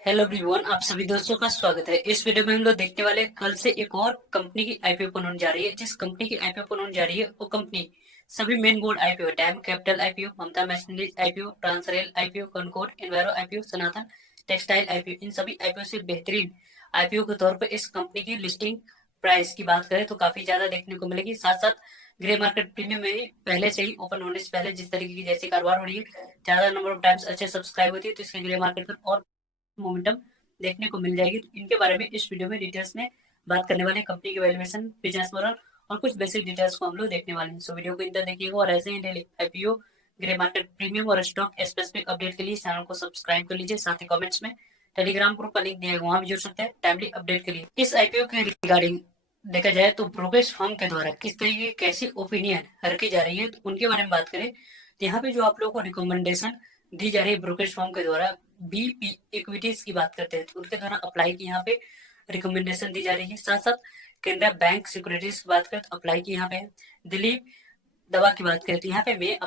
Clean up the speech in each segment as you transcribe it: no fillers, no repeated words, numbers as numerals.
Hello everyone, आप सभी दोस्तों का स्वागत है। इस वीडियो में हम लोग देखने वाले हैं कल से एक और कंपनी की आईपीओ ओपन होने जा रही है। जिस कंपनी की आईपीओ ओपन होने जा रही है वो कंपनी सभी main board IPO, Dam Capital IPO, Mamta machineries IPO, Transrail IPO, Concor, Enviro IPO, Sanatan textile IPO, इन सभी आईपीओ से बेहतरीन आईपीओ के तौर पर इस कंपनी की लिस्टिंग प्राइस की बात करें तो काफी ज्यादा देखने को मिलेगी। साथ साथ ग्रे मार्केट प्रीमियम में ही पहले से ही ओपन होने से पहले जिस तरीके की जैसी कारोबार हो रही है, ज्यादा नंबर ऑफ टाइम्स अच्छे सब्सक्राइब होती है, तो इसके ग्रे मार्केट पर और मोमेंटम देखने को मिल जाएगी। तो इनके बारे में इस वीडियो में डिटेल्स में बात करने वाले हैं। कंपनी के वैल्यूएशन, बिजनेस मॉडल और कुछ बेसिक डिटेल्स को हम लोग देखने वाले हैं। सो वीडियो को इंतर देखिएगा और ऐसे ही daily IPO, grey market premium और स्टॉक स्पेसिफिक अपडेट के लिए चैनल को सब्सक्राइब कर लीजिए। साथ ही कमेंट्स में टेलीग्राम ग्रुप का लिंक दिया है, वहां भी जुड़ सकते हैं टाइमली अपडेट के लिए। इस आईपीओ के रिगार्डिंग देखा जाए तो ब्रोकरेज फर्म के द्वारा किस तरीके की कैसी ओपिनियन रखी जा रही है, तो उनके बारे में बात करें तो यहाँ पे जो आप लोगों को रिकमेंडेशन दी जा रही है ब्रोकरेज फर्म के द्वारा, बीपी इक्विटीज की बात करते हैं तो उनके द्वारा अप्लाई की यहाँ पे रिकमेंडेशन दी जा रही है। साथ साथ केनरा बैंक सिक्योरिटीज की बात करें तो अप्लाई की यहाँ पे है। दिलीप दवा की बात करें तो यहाँ पे मैं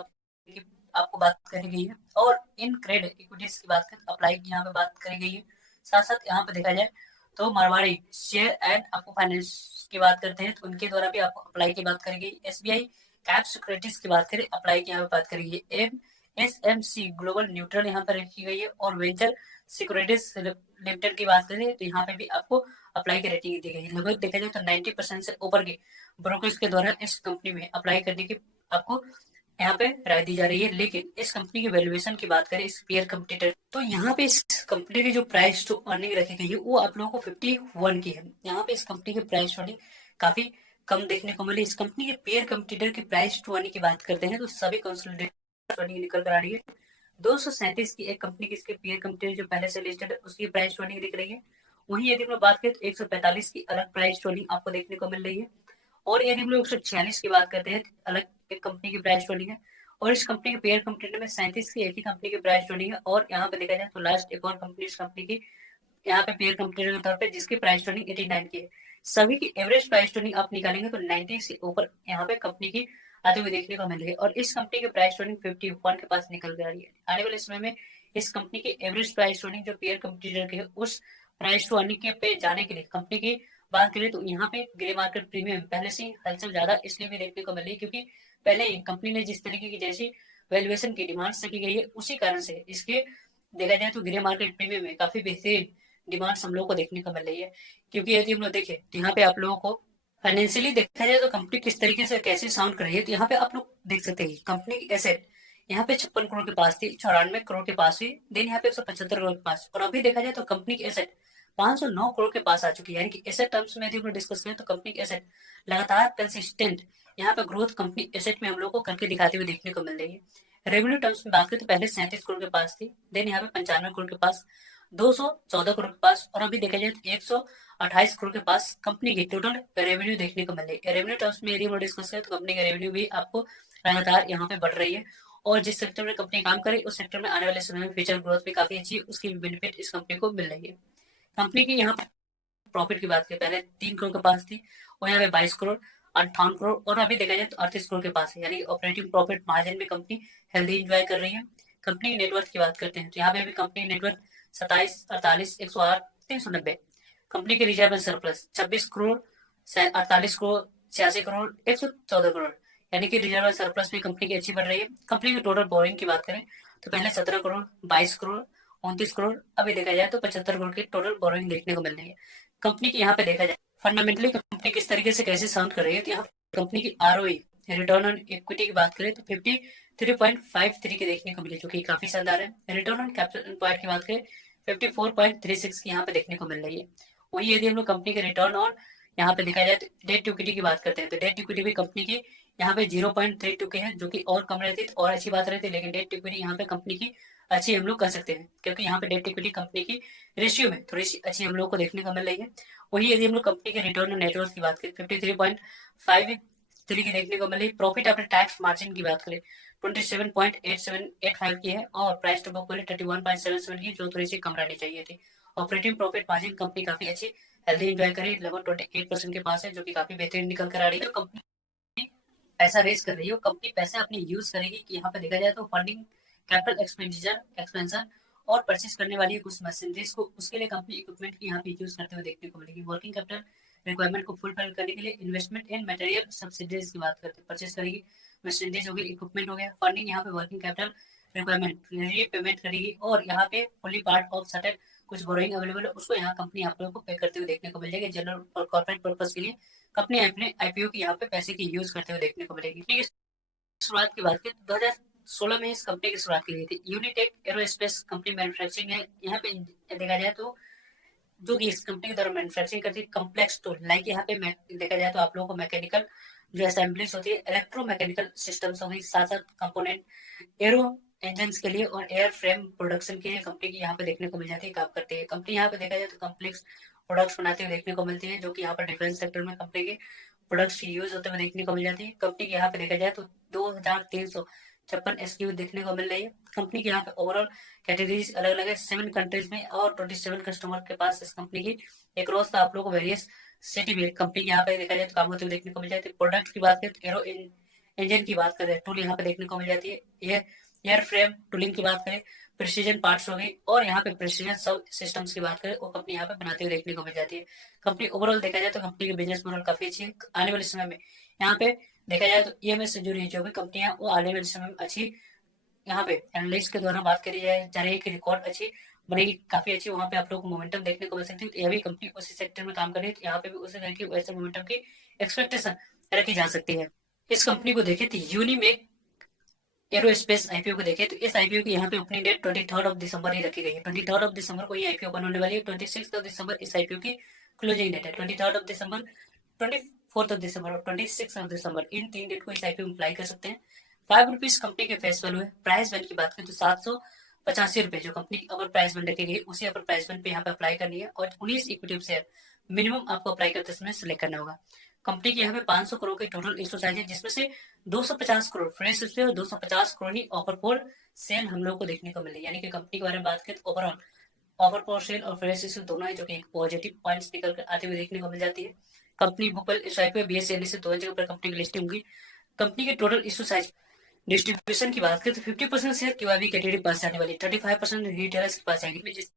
आपको बात करी गई है। और इन क्रेड इक्विटीज की बात करें तो अप्लाई की यहाँ पे बात करी गई है। साथ साथ यहाँ पे देखा जाए तो मारवाड़ी शेयर एंड आपको फाइनेंस की बात करते हैं तो उनके द्वारा भी आपको अप्लाई की बात करी गई। एसबीआई कैप सिक्योरिटीज की बात करें, अप्लाई की यहाँ पे बात करी गई। एसएमसी ग्लोबल न्यूट्रल यहाँ पर रखी गई है। और वेंचर सिक्योरिटीज लिमिटेड की बात करें तो यहाँ पे भी आपको अप्लाई की रेटिंग दी गई है। लगभग देखा जाए तो 90% से ऊपर के ब्रोकर्स के द्वारा इस कंपनी में अप्लाई करने की आपको यहाँ पे राय दी जा रही है। लेकिन इस कंपनी की वैल्यूएशन की बात करें इस पीयर कंपटीटर, तो यहाँ पे इस कंपनी की जो प्राइस टू अर्निंग रखी गई है वो आप लोगों को 51 की है। यहाँ पे इस कंपनी की प्राइस टू अर्निंग काफी कम देखने को मिली। इस कंपनी के पेयर कंपटीटर की प्राइस टू अर्निंग की बात करते हैं तो सभी कंसोलिडेटेड अर्निंग निकल कर आ रही है 237 की। एक कंपनी की इसके पीयर कंपटीटर जो पहले से लिस्टेड है उसकी प्राइस टू अर्निंग दिख रही है। वहीं यदि हम बात करें तो 145 की अलग प्राइस टू अर्निंग आपको देखने को मिल रही है। और यदि हम लोग 146 की बात करते हैं अलग एक कंपनी की प्राइस ट्रेडिंग है। और इस कंपनी के पेयर कंपनी में 37 की एक ही कंपनी की प्राइस ट्रेडिंग है। और यहाँ पे देखा जाए तो लास्ट एक और कंपनी इस कंपनी की यहाँ पे पेयर कंपनी के तौर पे जिसकी प्राइस ट्रेडिंग 89 की है। सभी की एवरेज प्राइस ट्रेडिंग आप निकालेंगे तो 90 से ऊपर यहाँ पे कंपनी की आते हुए देखने को मिल रही है। और इस कंपनी की प्राइस ट्रेडिंग 51 के पास निकल कर आ रही है। आने वाले समय में इस कंपनी की एवरेज प्राइस ट्रेडिंग जो पेयर कंपटीटर के है उस प्राइस टू अर्निंग के पे जाने के लिए कंपनी की बात करें तो यहाँ पे ग्रे मार्केट प्रीमियम पहले से ही हलचल ज्यादा इसलिए भी देखने को मिल रही है क्योंकि पहले ही कंपनी ने जिस तरीके की जैसी वैल्यूएशन की डिमांड की गई है उसी कारण से इसके देखा जाए तो ग्रे मार्केट प्रीमियम में काफी बेहतरीन डिमांड हम लोग को देखने को मिल रही है। क्योंकि यदि हम लोग देखें तो यहाँ पे आप लोगों को फाइनेंशियली देखा जाए तो कंपनी किस तरीके से कैसे साउंड कर रही है, तो यहाँ पे आप लोग देख सकते हैं कंपनी की एसेट यहाँ पे 56 करोड़ के पास थी, 94 करोड़ के पास हुई, देन यहाँ पे 175 करोड़ के पास। और अभी देखा जाए तो कंपनी की एसेट 509 करोड़ के पास आ चुकी है। यानी कि एसेट टर्म्स में यदि हम डिस्कस करें तो कंपनी की एसेट लगातार कंसिस्टेंट यहाँ पे ग्रोथ कंपनी एसेट में हम लोग को करके दिखाते हुए देखने को मिल रही है। रेवेन्यू टर्म्स में बात करें तो पहले 37 करोड़ के पास थी, देन यहाँ पे 95 करोड़ के पास, 214 करोड़ के पास। और अभी देखा जाए तो 128 करोड़ के पास कंपनी की टोटल रेवेन्यू देखने को मिल रही है। रेवेन्यू टर्म्स में यदि हम डिस्कस करें तो कंपनी का रेवेन्यू भी आपको लगातार यहाँ पे बढ़ रही है। और जिस सेक्टर में कंपनी काम करे उस सेक्टर में आने वाले समय में फ्यूचर ग्रोथ भी काफी अच्छी है, उसकी बेनिफिट इस कंपनी को मिल रही है। कंपनी की यहाँ प्रॉफिट की बात करें पहले 3 करोड़ के पास थी और यहाँ पे 22 करोड़, 58 करोड़ और अभी देखा जाए तो 38 करोड़ के पास है। यानी ऑपरेटिंग प्रॉफिट मार्जिन में कंपनी हेल्दी इंजॉय कर रही है। कंपनी की नेटवर्थ की बात करते हैं तो यहाँ पे भी कंपनी नेटवर्थ 27, 48, 108, 390। कंपनी के रिजर्व सरप्लस 26 करोड़, 48 करोड़, 86 करोड़, 114 करोड़। यानी कि रिजर्व सरप्लस भी कंपनी की अच्छी बढ़ रही है। कंपनी की टोटल बोरिंग की बात करें तो पहले 17 करोड़, 22 करोड़, 29 करोड़, अभी देखा जाए तो 75 करोड़ की टोटल बोरोइंग देखने को मिल रही है। कंपनी की यहाँ पे देखा जाए फंडामेंटली कंपनी किस तरीके से कैसे साउंड कर रही है, तो यहाँ कंपनी की आरओई रिटर्न ऑन इक्विटी की बात करें तो 53.53 की देखने को मिली जो कि काफी शानदार है। रिटर्न ऑन कैपिटल एम्प्लॉयड की बात करें 54.36 की यहाँ पे देखने को मिल रही है। वही यदि हम लोग कंपनी के रिटर्न ऑन यहाँ पे देखा जाए तो डेट इक्विटी की बात करते हैं तो डेट इक्विटी भी कंपनी की यहाँ पे 0.32 के है जो कि और कम रहती तो और अच्छी बात रहती, लेकिन डेट इक्विटी यहाँ पे कंपनी की अच्छी हम लोग कह सकते हैं क्योंकि यहाँ पे डेट इक्विटी कंपनी की रेशियो में थोड़ी सी अच्छी हम लोग को देखने को मिल रही है। वही यदि हम लोग कंपनी के रिटर्न ऑन नेटवर्थ की बात करें 53.53 की देखने को मिली। प्रॉफिट आफ्टर टैक्स मार्जिन की बात करें 27.8785 की है और प्राइस टू बुक वैल्यू 31.77 की जो थोड़ी सी कम रहनी चाहिए थी। ऑपरेटिंग प्रॉफिट मार्जिन कंपनी काफी अच्छी हेल्दी एंजॉय करी, लगभग 28% के पास है जो कि काफी बेहतरीन निकल कर आ रही है। कंपनी पैसा रेज कर रही है, कंपनी पैसा अपनी यूज करेगी कि यहाँ पे देखा जाए तो फंडिंग, कैपिटल एक्सपेंडिचर, एक्सपेंशन और परचेज करने वाली है कुछ मशीनरीज को, उसके लिए कंपनी इक्विपमेंट की यहाँ पे यूज करते हुए देखने को मिलेगी। वर्किंग कैपिटल रिक्वायरमेंट को फुलफिल करने के लिए इन्वेस्टमेंट इन मटेरियल सब्सिडीज की बात करते हैं, परचेज करेगी, मशीनरीज हो गई, इक्विपमेंट हो गया। फंडिंग यहाँ पे वर्किंग कैपिटल रिक्वायरमेंट पेमेंट करेगी और यहाँ पे फुली पार्ट ऑफ सर्टेन कुछ बोरोइंग अवेलेबल है, उसको यहाँ कंपनी आप लोगों को पे करते हुए देखने को मिल जाएगी। जनरल और कॉर्पोरेट पर्पज के लिए कंपनी अपने आईपीओ की यहाँ पे पैसे की यूज करते हुए देखने को मिलेगी। शुरुआत की बात करें तो 2016 में इस कंपनी की शुरुआत की गई थी। यूनिटेक एरोस्पेस कंपनी मैन्युफैक्चरिंग है। यहाँ पे देखा जाए तो जो कि इस कंपनी के द्वारा मैन्युफैक्चरिंग करती है कम्प्लेक्स टूल, लाइक यहाँ पे देखा जाए तो आप लोगों को मैकेनिकल जो असेंबलीज होती है, इलेक्ट्रोमैकेनिकल सिस्टम्स हो गई, साथ साथ कंपोनेंट एरो इंजन के लिए और एयर फ्रेम प्रोडक्शन के लिए कंपनी की यहाँ पे देखने को मिल जाती है, काम करती है। कंपनी यहाँ पे देखा जाए तो कम्प्लेक्स प्रोडक्ट्स बनाते हुए देखने को मिलती है, जो कि यहाँ पर डिफेंस सेक्टर में कंपनी के प्रोडक्ट्स की यूज होते हुए देखने को मिल जाती है। कंपनी के यहाँ पे देखा जाए तो 2356 एसक्यू देखने को मिल रही है। कंपनी के यहाँ पे ओवरऑल कैटेगरीज अलग अलग है 7 कंट्रीज में और 27 कस्टमर के पास इस कंपनी की एक रोज का आप लोग को वेरियस सिटी में कंपनी के यहाँ पे देखा जाए तो काम होते हुए देखने को मिल जाती है। प्रोडक्ट की बात करें तो एरो इंजन की बात करें, टूल यहाँ पे देखने को मिल जाती है। ये एयर फ्रेम टूलिंग की बात करें, प्रिसीजन पार्ट्स हो गई और यहाँ पे प्रिसीजन सब सिस्टम्स की बात करें वो कंपनी यहाँ पे बनाते हुए देखने को मिल जाती है। कंपनी ओवरऑल देखा जाए तो कंपनी की बिजनेस मॉडल काफी अच्छी है। आने वाले समय में यहाँ पे देखा जाए तो ईएमएस से जुड़ी जो भी कंपनियां वो आने वाले समय में अच्छी यहाँ पे एनालिस्ट के द्वारा बात करी जाए जा रही है कि रिकॉर्ड अच्छी बनेगी, काफी अच्छी वहाँ पे आप लोग को मोमेंटम देखने को मिल सकती है। तो यह भी कंपनी उसी सेक्टर में काम कर रही है, तो यहाँ पे भी उसी तरह की वैसे मोमेंटम की एक्सपेक्टेशन रखी जा सकती है। इस कंपनी को देखें तो यूनिमेक एरोस्पेस आईपीओ को देखें तो इस आईपीओ की यहाँ पे ओपनिंग डेट 23 दिसंबर ही रखी गई है। 23 दिसंबर को ये आईपीओ ओपन होने वाली है। 26 दिसंबर इस आईपीओ की क्लोजिंग डेट है। 23 दिसंबर, 24 दिसंबर और 26 दिसंबर इन 3 डेट को इस आईपीओ में अप्लाई कर सकते हैं। ₹5 कंपनी के फेस वैल्यू है। प्राइस बैंड की बात करें तो ₹785 जो कंपनी की अपर प्राइस बैंड रखी गई उसी अपर प्राइस बैंड पे यहाँ पे अप्लाई करनी है और 19 इक्विटी शेयर मिनिमम आपको अप्लाई करते समय सिलेक्ट करना होगा। कंपनी के यहाँ पे 500 करोड़ की टोटल इशू साइज है, जिसमें से 250 करोड़ फ्रेश इशू और 250 करोड़ ही ऑफर फॉर सेल हम लोग को देखने को मिले। यानी कि कंपनी के बारे में बात करें तो ओवरऑल ऑफर फॉर सेल और फ्रेश इशू दोनों है, जो कि पॉजिटिव पॉइंट्स निकल कर आते हुए देखने को मिल जाती है। कंपनी बुक वैल्यू इस आईपीओ बीएसई से 2 जगह पर कंपनी की लिस्टिंग होगी। कंपनी के टोटल इशू साइज डिस्ट्रीब्यूशन की बात करें तो 50% शेयर क्यूआईबी कैटेगरी पास जाने वाली, 35% रिटेलर्स के पास जाएगी। जिस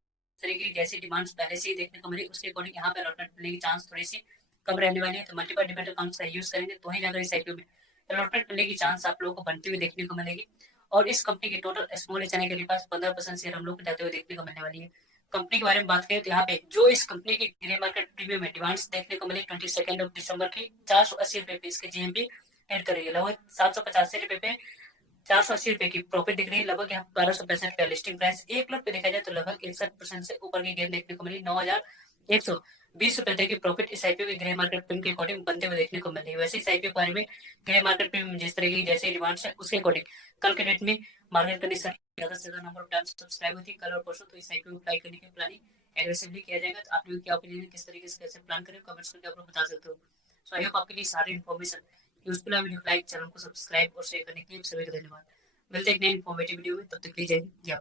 तरीके की जैसी डिमांड्स पहले से ही देखने को मिली उसके अकॉर्डिंग यहाँ पे अलॉटमेंट मिलने की चांस थोड़ी सी कम रहने वाली है। तो मल्टीपल डिपेंड अकाउंट्स का यूज करेंगे तो ही जाकर इस आईपीओ में अलॉटमेंट मिलने की चांस आप लोगों को बनती हुई देखने को मिलेगी। और इस कंपनी की टोटल स्मॉल एचएनआई के पास 15% शेयर हम लोग को जाते हुए देखने को मिलने वाली है। कंपनी के बारे में बात करें तो यहाँ पे जो इस कंपनी की ग्रे मार्केट प्रीमियम में डिमांड्स देखने को मिली 22 दिसंबर की ₹480 पे इसके जीएमपी एड करेगी, लगभग ₹785 पे ₹480 की प्रॉफिट दिख रही है। लगभग यहाँ 1265 का लिस्टिंग प्राइस 1 लाख पे देखा जाए तो लगभग 61% से ऊपर की गेन देखने को मिली। ₹9,120 तक की प्रॉफिट इस आईपीओ के ग्रे मार्केट प्रीमियम के अकॉर्डिंग बनते हुए देखने को मिल रही है। वैसे इस आईपीओ के बारे में ग्रे मार्केट प्रीमियम जिस तरह की जैसे डिमांड है उसके अकॉर्डिंग कल के डेट में मार्केट कंडीशन ज्यादा से ज्यादा नंबर ऑफ टाइम्स सब्सक्राइब होती है कल और परसों, तो इस आईपीओ अप्लाई करने की प्लानिंग एग्रेसिवली किया जाएगा। तो आप लोग क्या ओपिनियन है, किस तरीके से कैसे प्लान करें, कमेंट्स करके आप लोग बता सकते हो। सो आई होप आपके लिए सारी इन्फॉर्मेशन यूजफुल है। वीडियो लाइक, चैनल को सब्सक्राइब और शेयर करने के लिए सभी को धन्यवाद। मिलते हैं एक नई इन्फॉर्मेटिव वीडियो में, तब तक के लिए जय हिंद।